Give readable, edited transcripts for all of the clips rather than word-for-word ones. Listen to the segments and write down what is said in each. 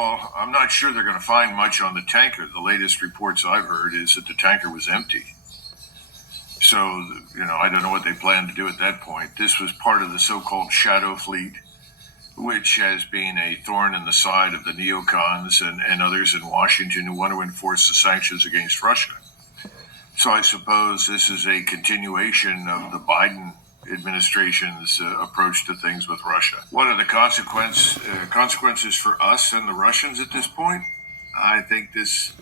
Well, I'm not sure they're going to find much on the tanker. The latest reports I've heard is that the tanker was empty. So, I don't know what they plan to do at that point. This was part of the so-called shadow fleet, which has been a thorn in the side of the neocons and others in Washington who want to enforce the sanctions against Russia. So I suppose this is a continuation of the Biden administration's approach to things with Russia. What are the consequences for us and the Russians at this point? I think this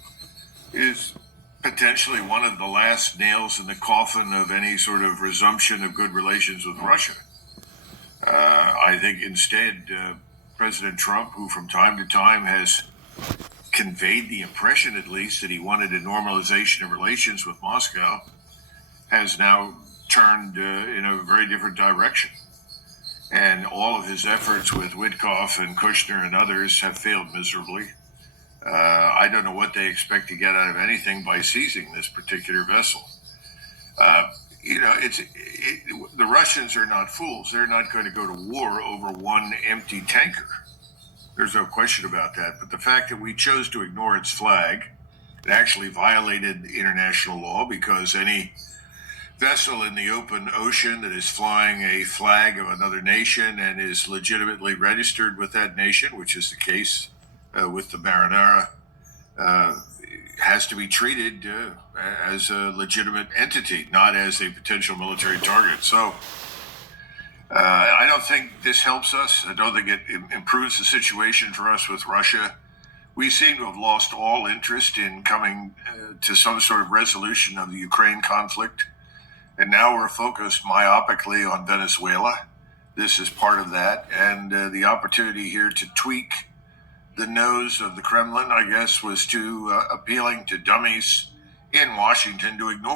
is potentially one of the last nails in the coffin of any sort of resumption of good relations with Russia. I think instead, President Trump, who from time to time has conveyed the impression, at least, that he wanted a normalization of relations with Moscow, has now turned in a very different direction. And all of his efforts with Witkoff and Kushner and others have failed miserably. I don't know what they expect to get out of anything by seizing this particular vessel. The Russians are not fools. They're not going to go to war over one empty tanker. There's no question about that. But the fact that we chose to ignore its flag, it actually violated international law, because any vessel in the open ocean that is flying a flag of another nation and is legitimately registered with that nation, which is the case with the Marinara, has to be treated as a legitimate entity, not as a potential military target. So I don't think this helps us. I don't think it improves the situation for us with Russia. We seem to have lost all interest in coming to some sort of resolution of the Ukraine conflict. And now we're focused myopically on Venezuela. This is part of that. And the opportunity here to tweak the nose of the Kremlin, I guess, was too appealing to dummies in Washington to ignore.